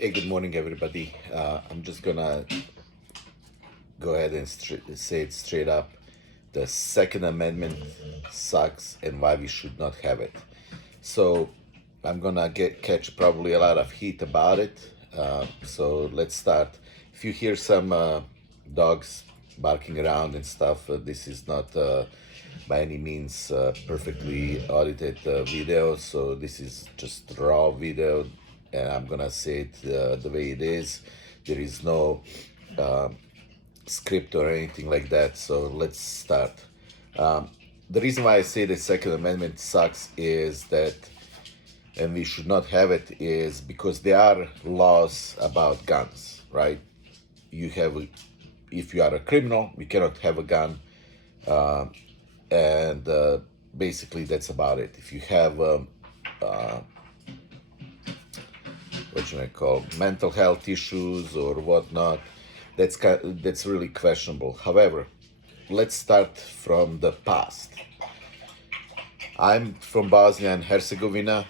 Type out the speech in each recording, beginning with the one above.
Hey, good morning, everybody. I'm just gonna go ahead and say it straight up. The Second Amendment sucks, and why we should not have it. So, I'm gonna catch probably a lot of heat about it. So let's start. If you hear some dogs barking around and stuff, this is not by any means perfectly audited video. So this is just raw video, and I'm gonna say it the way it is. There is no script or anything like that. So let's start. The reason why I say the Second Amendment sucks is that, and we should not have it, is because there are laws about guns, right? You have, if you are a criminal, you cannot have a gun, and basically that's about it. If you have what you might call mental health issues or whatnot, that's really questionable. However, let's start from the past. I'm from Bosnia and Herzegovina,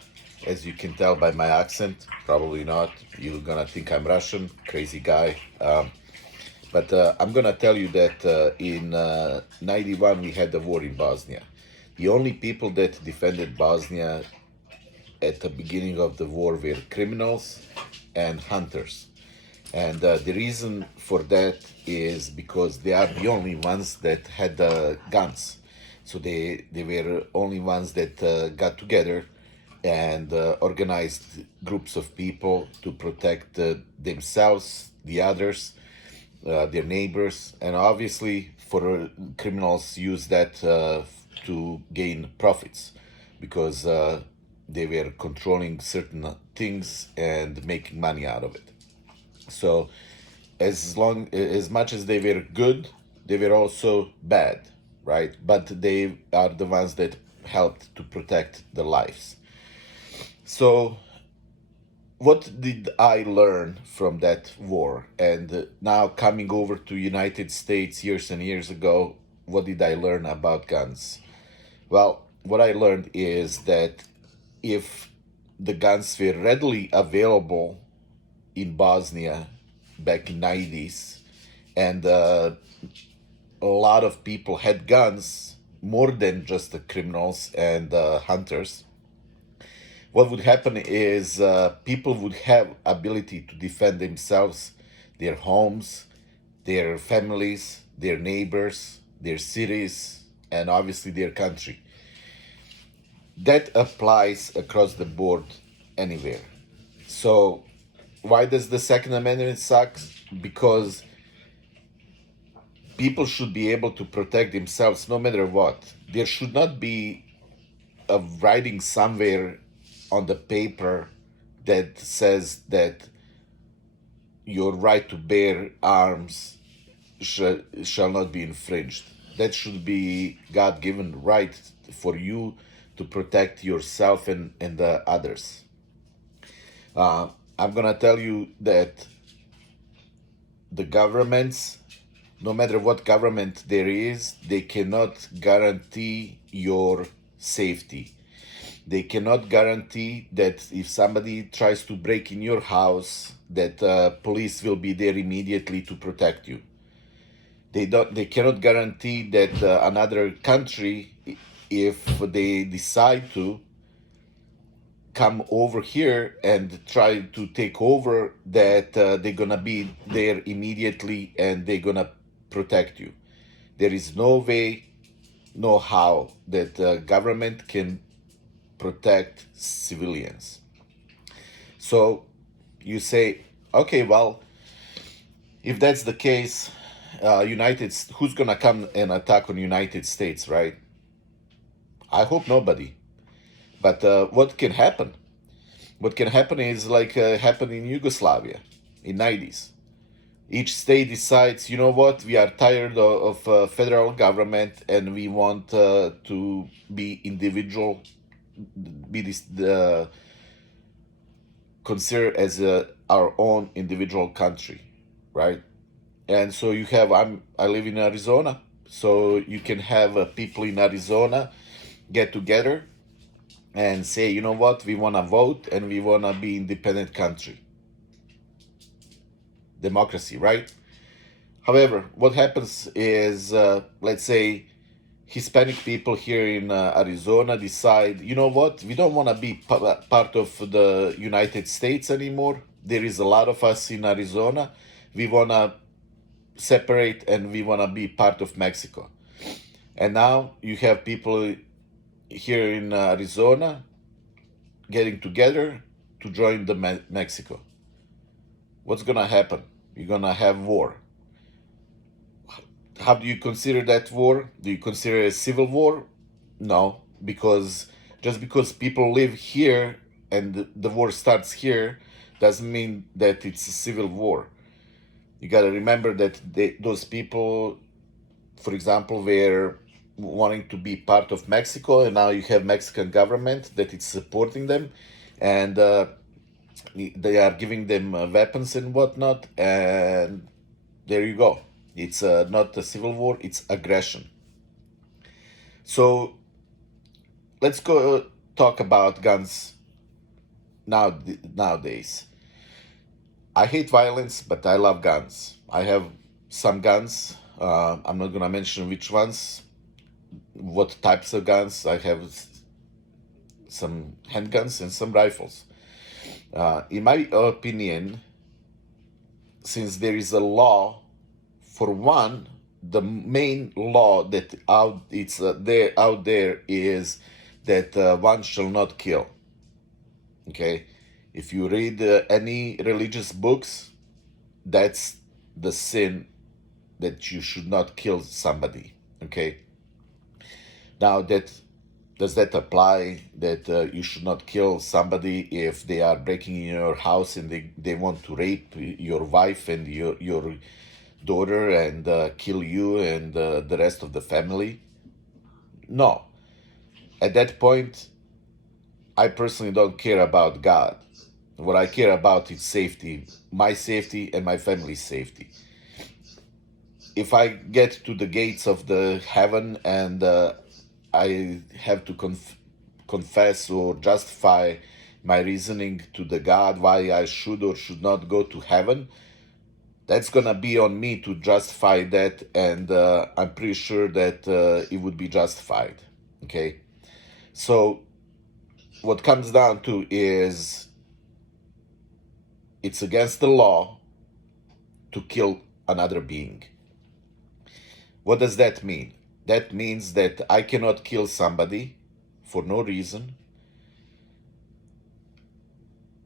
as you can tell by my accent. Probably not. You're gonna think I'm Russian, crazy guy. But I'm gonna tell you that in '91 we had a war in Bosnia. The only people that defended Bosnia at the beginning of the war were criminals and hunters. And the reason for that is because they are the only ones that had guns. So they were only ones that got together and organized groups of people to protect themselves, the others, their neighbors, and obviously for criminals use that to gain profits because they were controlling certain things and making money out of it. So as much as they were good, they were also bad, right? But they are the ones that helped to protect the lives. So what did I learn from that war? And now coming over to United States years and years ago, what did I learn about guns? Well, what I learned is that if the guns were readily available in Bosnia back in '90s, and a lot of people had guns, more than just the criminals and hunters, what would happen is people would have ability to defend themselves, their homes, their families, their neighbors, their cities, and obviously their country. That applies across the board anywhere. So why does the Second Amendment suck? Because people should be able to protect themselves no matter what. There should not be a writing somewhere on the paper that says that your right to bear arms shall not be infringed. That should be God given right for you to protect yourself and the others. I'm gonna tell you that the governments, no matter what government there is, they cannot guarantee your safety. They cannot guarantee that if somebody tries to break in your house, that police will be there immediately to protect you. They cannot guarantee that another country, if they decide to come over here and try to take over, that they're gonna be there immediately and they're gonna protect you. There is no way, no how that government can protect civilians. So you say, okay, well, if that's the case, who's gonna come and attack on United States, right? I hope nobody. But what can happen? What can happen is like happened in Yugoslavia in '90s. Each state decides, you know what, we are tired of federal government and we want to be individual, be this considered as our own individual country, right? And so you have, I live in Arizona, so you can have people in Arizona get together and say, you know what, we want to vote and we want to be independent country. democracy, right? However, what happens is, let's say, Hispanic people here in Arizona decide, you know what, we don't want to be part of the United States anymore. There is a lot of us in Arizona. We want to separate and we want to be part of Mexico. And now you have people here in Arizona getting together to join the Mexico. What's going to happen? You're going to have war. How do you consider that war? Do you consider it a civil war? No, because just because people live here and the war starts here doesn't mean that it's a civil war. You got to remember that those people, for example, were wanting to be part of Mexico, and now you have Mexican government that is supporting them, and they are giving them weapons and whatnot, and there you go. It's not a civil war, it's aggression. So let's go talk about guns nowadays. I hate violence, but I love guns. I have some guns. I'm not gonna mention which ones, what types of guns. I have some handguns and some rifles. In my opinion, since there is a law, for one, the main law that out there is that one shall not kill. Okay, if you read any religious books, that's the sin, that you should not kill somebody. Okay, now that does that apply that you should not kill somebody if they are breaking in your house and they want to rape your wife and your daughter and kill you and the rest of the family? No. At that point, I personally don't care about God. What I care about is safety, my safety and my family's safety. If I get to the gates of the heaven and I have to confess or justify my reasoning to the God why I should or should not go to heaven, that's gonna be on me to justify that, and I'm pretty sure that it would be justified. Okay, so what comes down to is it's against the law to kill another being. What does that mean? That means that I cannot kill somebody for no reason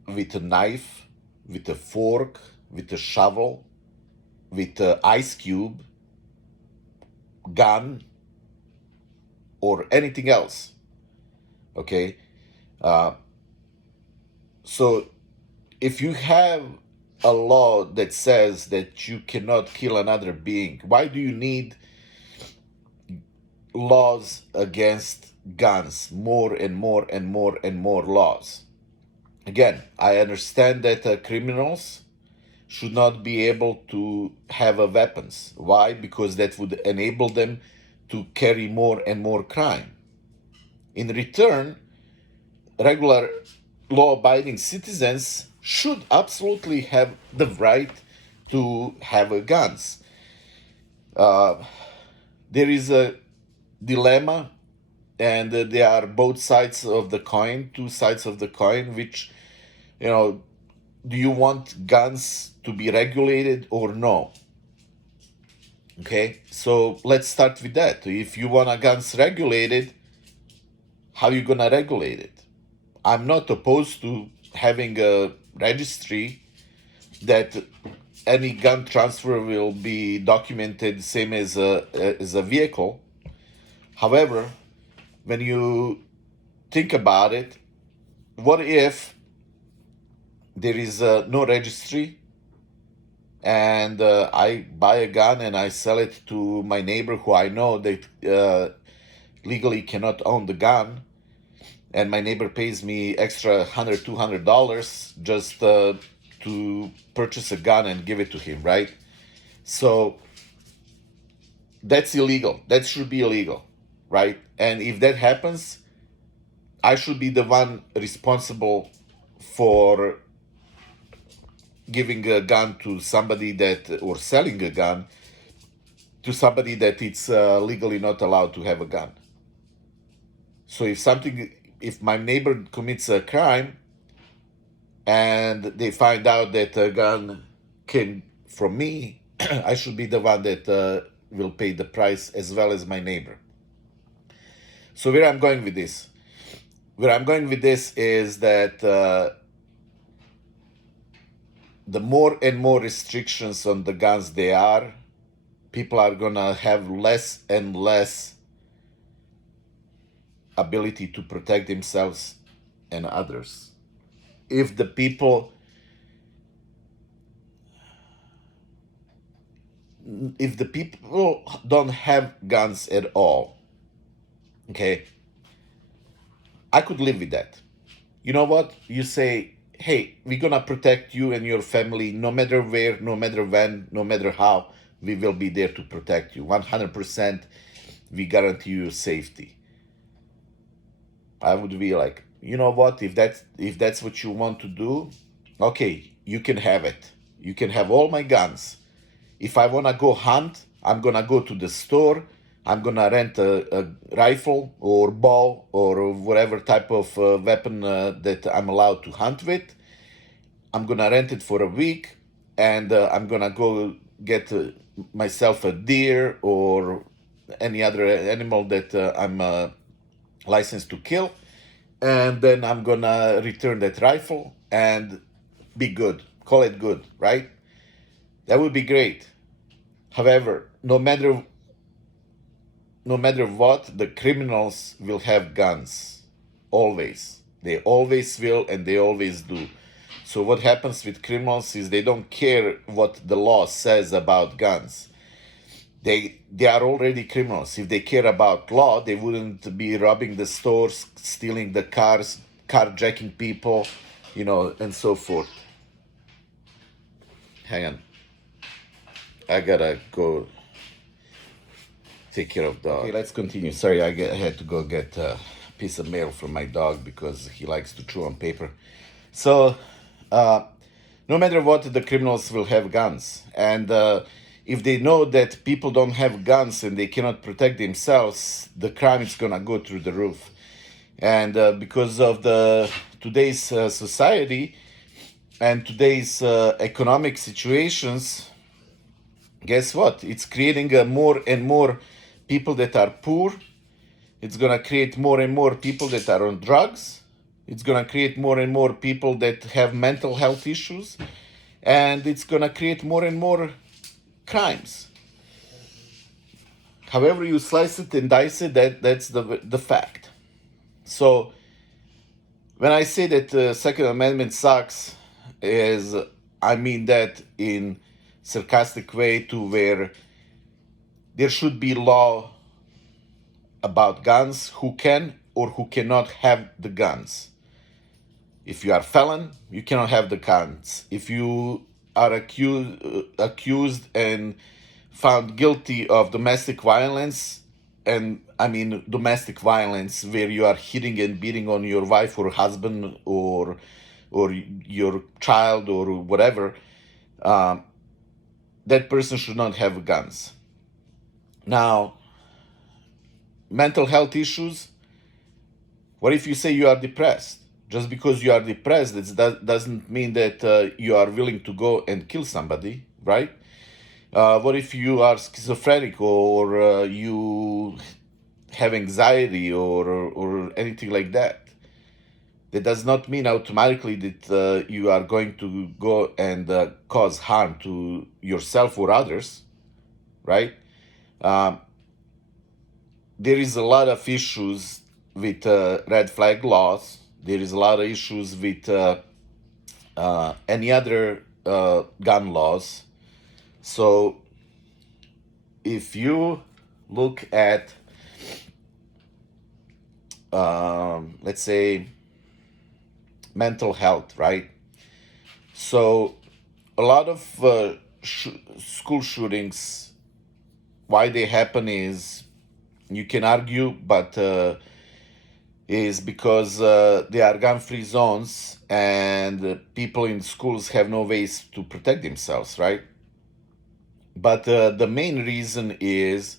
with a knife, with a fork, with a shovel, with an ice cube, gun, or anything else. Okay? So if you have a law that says that you cannot kill another being, why do you need laws against guns? More and more and more and more laws. Again, I understand that criminals should not be able to have weapons. Why? Because that would enable them to carry more and more crime. In return, regular law-abiding citizens should absolutely have the right to have guns. There is a dilemma, and there are both sides of the coin, two sides of the coin, which, do you want guns to be regulated or no? Okay, so let's start with that. If you want guns regulated, how are you gonna regulate it? I'm not opposed to having a registry that any gun transfer will be documented same as a vehicle. However, when you think about it, what if there is no registry and I buy a gun and I sell it to my neighbor who I know that legally cannot own the gun, and my neighbor pays me extra $100, $200 just to purchase a gun and give it to him, right? So that's illegal. That should be illegal, right? And if that happens, I should be the one responsible for giving a gun to somebody that, or selling a gun to somebody that it's legally not allowed to have a gun. So if my neighbor commits a crime and they find out that a gun came from me, I should be the one that will pay the price as well as my neighbor. So where I'm going with this? Where I'm going with this is that the more and more restrictions on the guns there are, people are gonna have less and less ability to protect themselves and others. If the people don't have guns at all, okay, I could live with that. You know what? You say, hey, we're gonna protect you and your family no matter where, no matter when, no matter how, we will be there to protect you. 100%, we guarantee you safety. I would be like, you know what? If that's what you want to do, okay, you can have it. You can have all my guns. If I wanna go hunt, I'm gonna go to the store. I'm gonna rent a rifle or bow or whatever type of weapon that I'm allowed to hunt with. I'm gonna rent it for a week, and I'm gonna go get myself a deer or any other animal that I'm licensed to kill, and then I'm gonna return that rifle and be good. Call it good, right? That would be great. However, no matter what, the criminals will have guns. Always. They always will, and they always do. So what happens with criminals is they don't care what the law says about guns. They are already criminals. If they care about law, they wouldn't be robbing the stores, stealing the cars, carjacking people, and so forth. Hang on. I gotta go take care of dog. Okay, let's continue. Sorry, I had to go get a piece of mail from my dog because he likes to chew on paper. So, no matter what, the criminals will have guns. And if they know that people don't have guns and they cannot protect themselves, the crime is gonna go through the roof. And because of today's society and today's economic situations, guess what? It's creating more and more people that are poor. It's gonna create more and more people that are on drugs. It's gonna create more and more people that have mental health issues, and it's gonna create more and more crimes. However you slice it and dice it, that's the fact. So when I say that the Second Amendment sucks, I mean that in sarcastic way, to where there should be law about guns, who can or who cannot have the guns. If you are a felon, you cannot have the guns. If you are accused and found guilty of domestic violence, and I mean domestic violence where you are hitting and beating on your wife or husband or your child or whatever, that person should not have guns. Now, mental health issues. What if you say you are depressed? Just because you are depressed, that doesn't mean that you are willing to go and kill somebody, right? What if you are schizophrenic or you have anxiety or anything like that? That does not mean automatically that you are going to go and cause harm to yourself or others, right? There is a lot of issues with red flag laws. There is a lot of issues with any other gun laws. So if you look at, let's say, mental health, right? So a lot of school shootings, why they happen is, you can argue, but is because they are gun-free zones and people in schools have no ways to protect themselves, right? But the main reason is,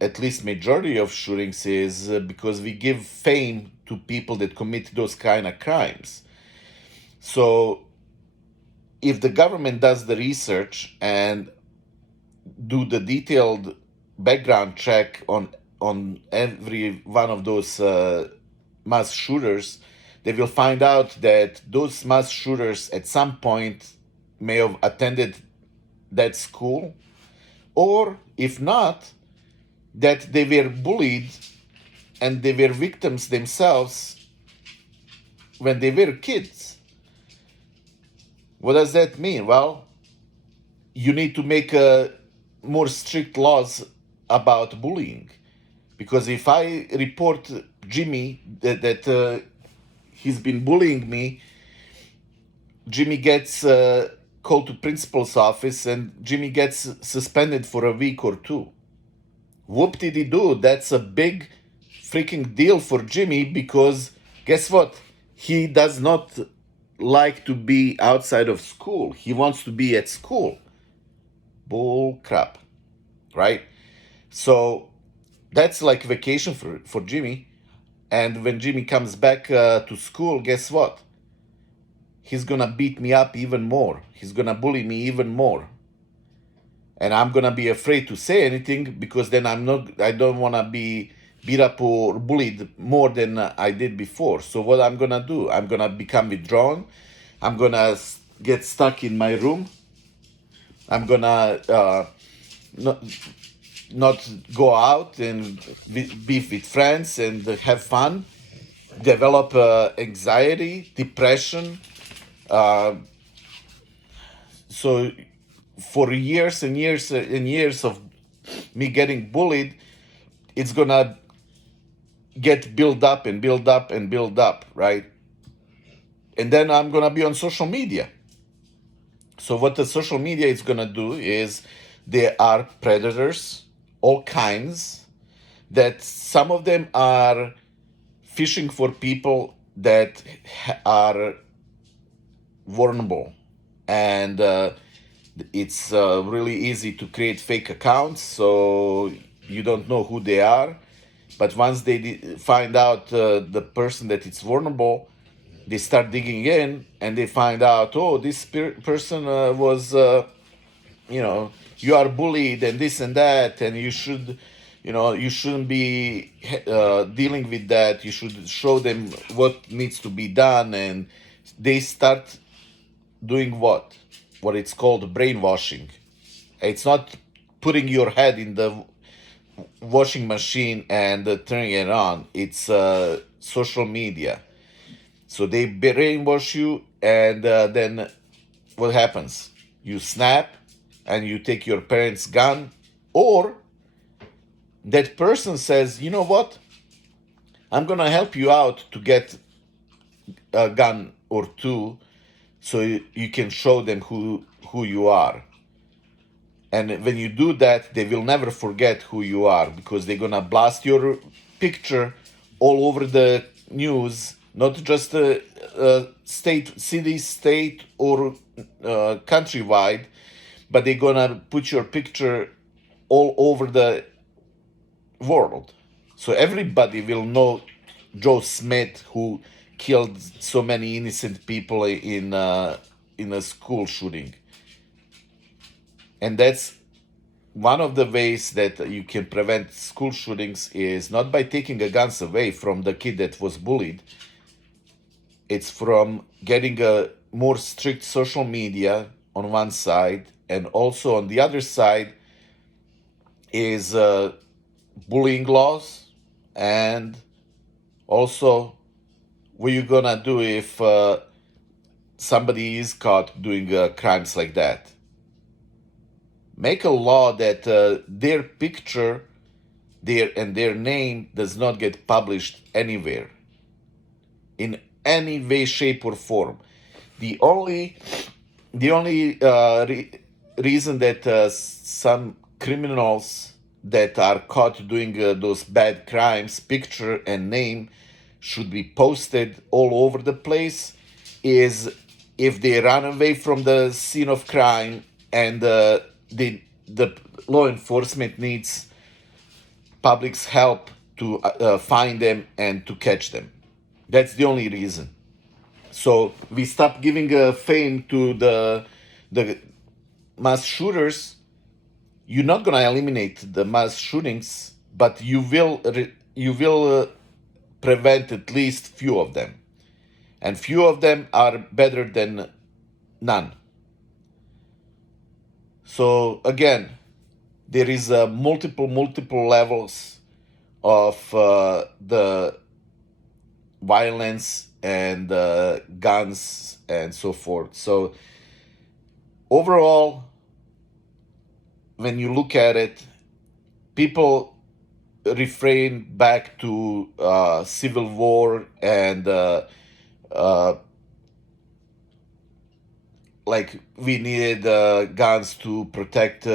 at least majority of shootings, is because we give fame to people that commit those kind of crimes. So if the government does the research and do the detailed background check on every one of those mass shooters, they will find out that those mass shooters at some point may have attended that school, or if not, that they were bullied and they were victims themselves when they were kids. What does that mean? Well, you need to make more strict laws about bullying. Because if I report Jimmy that he's been bullying me, Jimmy gets called to principal's office and Jimmy gets suspended for a week or two. Whoop-de-doo, that's a big freaking deal for Jimmy, because guess what? He does not like to be outside of school. He wants to be at school. Bull crap, right? So that's like vacation for Jimmy. And when Jimmy comes back to school, guess what? He's gonna beat me up even more. He's gonna bully me even more. And I'm gonna be afraid to say anything, because then I don't wanna be beat up or bullied more than I did before. So what I'm gonna do? I'm gonna become withdrawn. I'm gonna get stuck in my room. I'm gonna not go out and be with friends and have fun, develop anxiety, depression. So for years and years and years of me getting bullied, it's gonna get build up and build up and build up, right? And then I'm gonna be on social media. So what the social media is gonna do is, there are predators, all kinds, that some of them are fishing for people that are vulnerable, and it's really easy to create fake accounts, so you don't know who they are. But once they find out the person that is vulnerable, they start digging in and they find out, oh, this person was you are bullied and this and that, and you should, you shouldn't be dealing with that. You should show them what needs to be done. And they start doing what it's called brainwashing. It's not putting your head in the washing machine and turning it on. It's social media. So they brainwash you, and then what happens? You snap and you take your parents' gun, or that person says, you know what? I'm gonna help you out to get a gun or two, so you can show them who you are. And when you do that, they will never forget who you are, because they're gonna blast your picture all over the news, not just state, city, state, or countrywide, but they're gonna put your picture all over the world. So everybody will know Joe Smith, who killed so many innocent people in a school shooting. And that's one of the ways that you can prevent school shootings, is not by taking the guns away from the kid that was bullied. It's from getting a more strict social media on one side, and also on the other side is bullying laws, and also what you're gonna do if somebody is caught doing crimes like that. Make a law that their picture, their name does not get published anywhere, in any way, shape, or form. The only reason that some criminals that are caught doing those bad crimes, picture and name should be posted all over the place is if they run away from the scene of crime and the law enforcement needs public's help to find them and to catch them. That's the only reason. So we stop giving fame to the mass shooters. You're not gonna eliminate the mass shootings, but you will prevent at least few of them, and few of them are better than none. So again, there is multiple levels of the violence and guns and so forth. So overall, when you look at it, people refrain back to civil war and like we needed guns to protect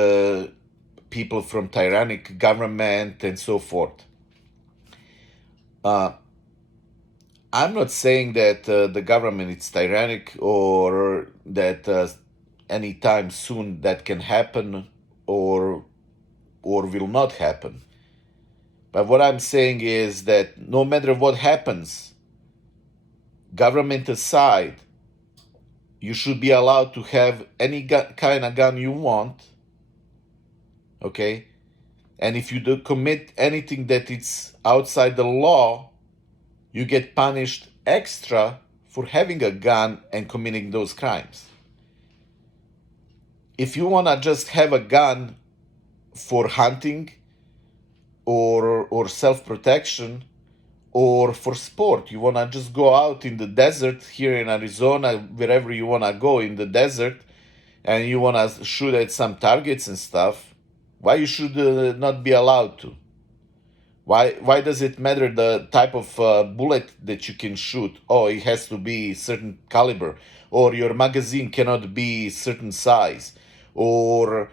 people from tyrannic government and so forth. I'm not saying that the government is tyrannic or that anytime soon that can happen or will not happen. But what I'm saying is that no matter what happens, government aside, you should be allowed to have any kind of gun you want, okay? And if you do commit anything that it's outside the law, you get punished extra for having a gun and committing those crimes. If you want to just have a gun for hunting or self-protection or for sport, you want to just go out in the desert here in Arizona, wherever you want to go in the desert, and you want to shoot at some targets and stuff, why you should not be allowed to? Why does it matter the type of bullet that you can shoot? Oh, it has to be certain caliber, or your magazine cannot be certain size, or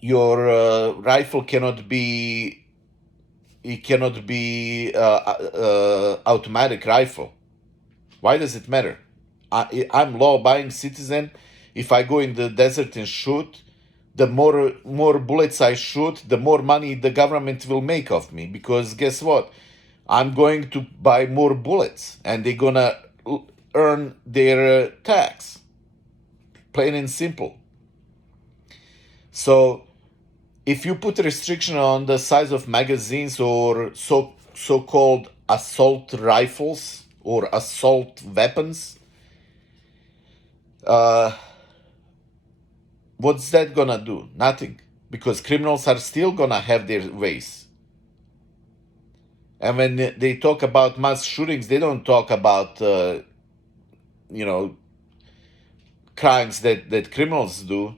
your rifle cannot be automatic rifle. Why does it matter? I'm law-abiding citizen. If I go in the desert and shoot, the more bullets I shoot, the more money the government will make of me. Because guess what? I'm going to buy more bullets, and they're gonna earn their tax. Plain and simple. So if you put a restriction on the size of magazines or so-called assault rifles or assault weapons, what's that gonna do? Nothing, because criminals are still gonna have their ways. And when they talk about mass shootings, they don't talk about crimes that criminals do.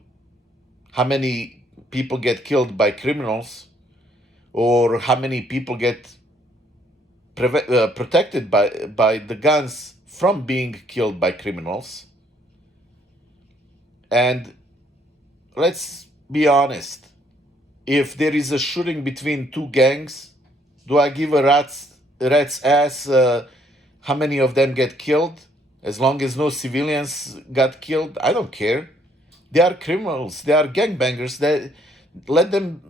How many people get killed by criminals, or how many people get protected by the guns from being killed by criminals. And let's be honest, if there is a shooting between two gangs, do I give a rat's ass how many of them get killed? As long as no civilians got killed, I don't care. They are criminals, they are gangbangers. Let them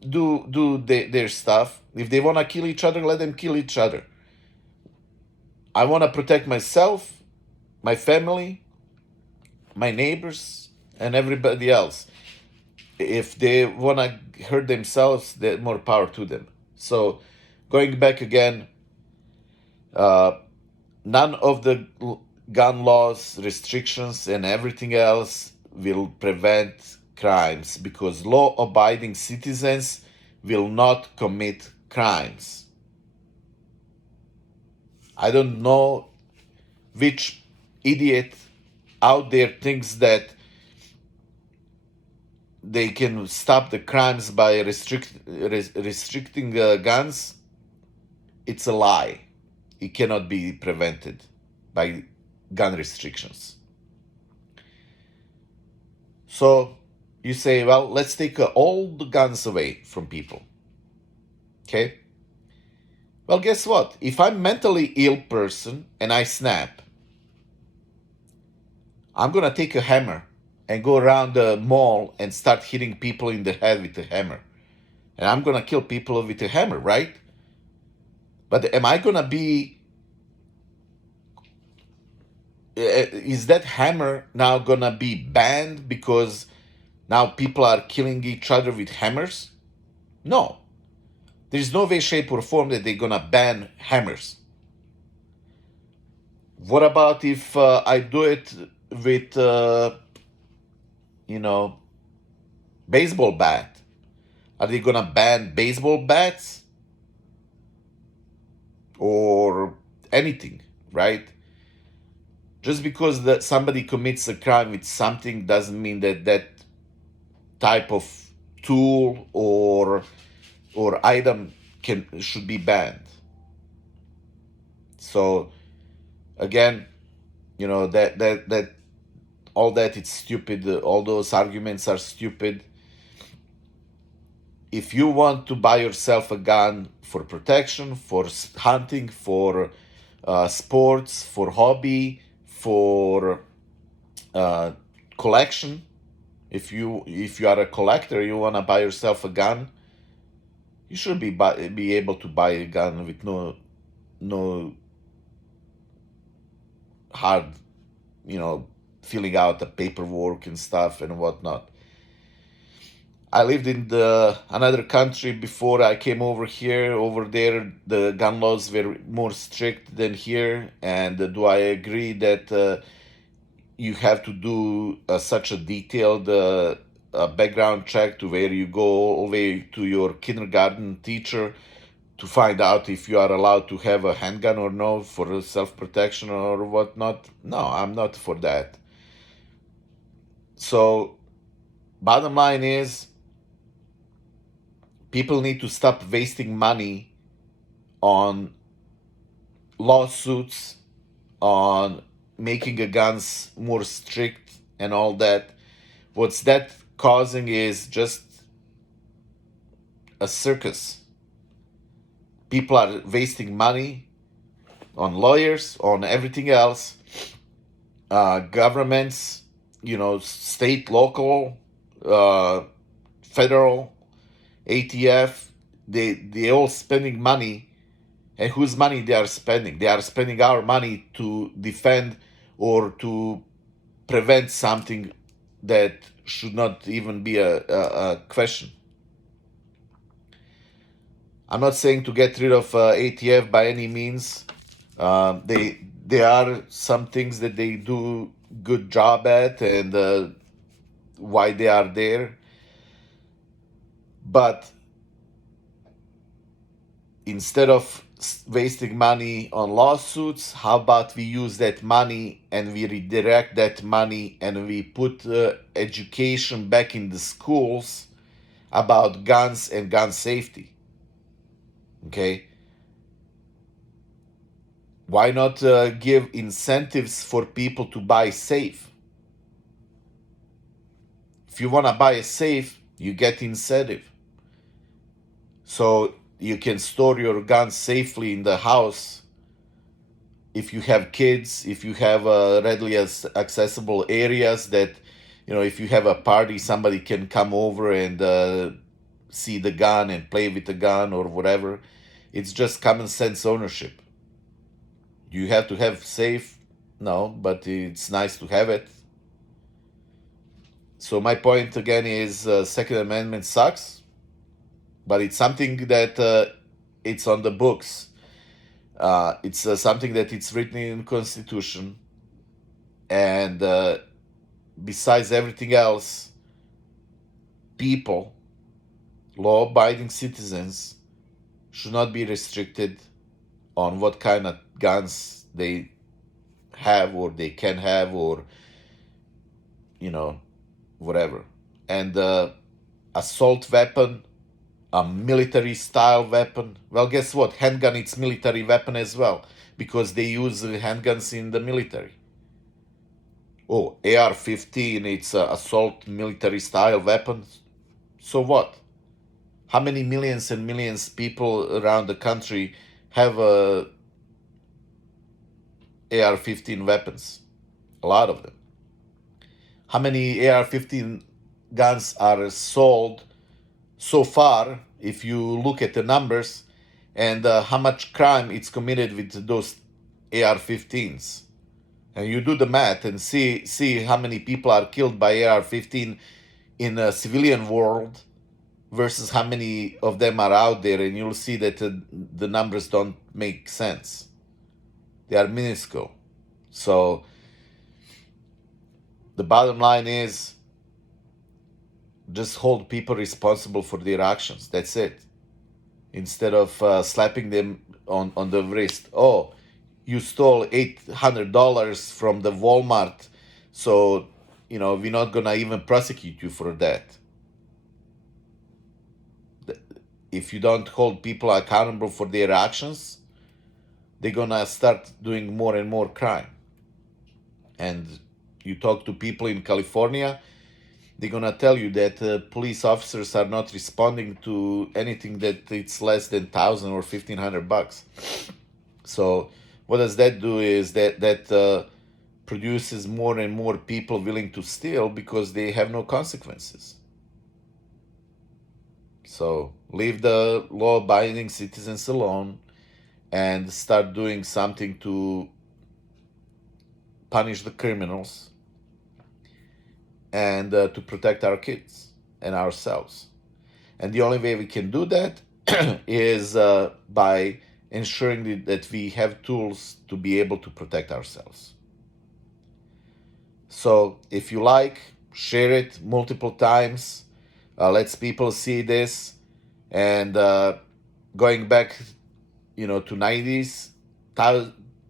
do their stuff. If they want to kill each other, let them kill each other. I want to protect myself, my family, my neighbors, and everybody else. If they want to hurt themselves, more power to them. So going back again, none of the gun laws, restrictions, and everything else will prevent crimes, because law-abiding citizens will not commit crimes. I don't know which idiot out there thinks that they can stop the crimes by restricting guns. It's a lie. It cannot be prevented by gun restrictions. So you say, well, let's take all the guns away from people. Okay? Well, guess what? If I'm mentally ill person and I snap, I'm gonna take a hammer and go around the mall and start hitting people in the head with a hammer. And I'm gonna kill people with a hammer, right? But am I gonna be is that hammer now gonna be banned because now people are killing each other with hammers? No. There's no way, shape, or form that they're gonna ban hammers. What about if I do it with, you know, baseball bat? Are they gonna ban baseball bats or anything, right? Just because that somebody commits a crime with something doesn't mean that that type of tool or item should be banned. So again, that all that it's stupid. All those arguments are stupid. If you want to buy yourself a gun for protection, for hunting, for sports, for hobby, for collection, if you are a collector, you want to buy yourself a gun, you should be able to buy a gun with no hard, filling out the paperwork and stuff and whatnot. I lived in another country before I came over here. Over there, the gun laws were more strict than here. And do I agree that you have to do such a detailed background check to where you go all the way to your kindergarten teacher to find out if you are allowed to have a handgun or no for self-protection or whatnot? No, I'm not for that. So, bottom line is, people need to stop wasting money on lawsuits, on making the guns more strict and all that. What's that causing is just a circus. People are wasting money on lawyers, on everything else. Governments, state, local, federal, ATF, they all spending money. And whose money they are spending? They are spending our money to defend or to prevent something that should not even be a question. I'm not saying to get rid of ATF by any means. There are some things that they do good job at and why they are there. But instead of wasting money on lawsuits, how about we use that money and we redirect that money and we put education back in the schools about guns and gun safety? Okay? Why not give incentives for people to buy safe? If you want to buy a safe, you get incentive. So you can store your guns safely in the house. If you have kids, if you have readily accessible areas that, if you have a party, somebody can come over and see the gun and play with the gun or whatever. It's just common sense ownership. You have to have safe? No, but it's nice to have it. So my point again is Second Amendment sucks, but it's something that it's on the books. It's something that it's written in Constitution, and besides everything else, people, law-abiding citizens, should not be restricted on what kind of guns they have or they can have or whatever. And assault weapon, a military style weapon. Well, guess what? Handgun, it's military weapon as well, because they use handguns in the military. Oh, AR-15, it's assault military style weapon. So what? How many millions and millions people around the country have AR-15 weapons, a lot of them. How many AR-15 guns are sold so far, if you look at the numbers, and how much crime it's committed with those AR-15s? And you do the math and see how many people are killed by AR-15 in a civilian world versus how many of them are out there, and you'll see that the numbers don't make sense. They are minuscule. So the bottom line is just hold people responsible for their actions. That's it. Instead of slapping them on the wrist. Oh, you stole $800 from the Walmart, so we're not gonna even prosecute you for that. If you don't hold people accountable for their actions, they're gonna start doing more and more crime. And you talk to people in California, they're gonna tell you that police officers are not responding to anything that it's less than $1,000 or $1,500. So what does that do is that produces more and more people willing to steal because they have no consequences. So leave the law-abiding citizens alone and start doing something to punish the criminals and to protect our kids and ourselves. And the only way we can do that is by ensuring that we have tools to be able to protect ourselves. So if you like, share it multiple times. Let's people see this. And going back, to 90s,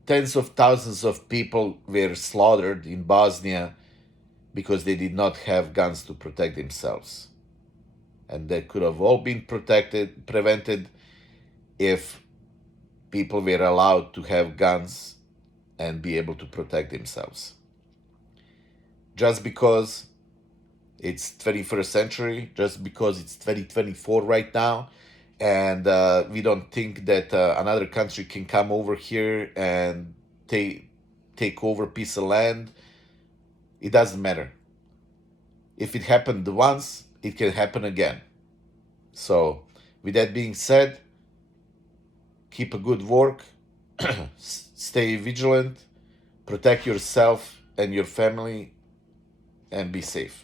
tens of thousands of people were slaughtered in Bosnia because they did not have guns to protect themselves. And that could have all been prevented if people were allowed to have guns and be able to protect themselves. Just because it's 21st century, just because it's 2024 right now, and we don't think that another country can come over here and take over a piece of land, it doesn't matter. If it happened once, it can happen again. So with that being said, keep a good work, stay vigilant, protect yourself and your family, and be safe.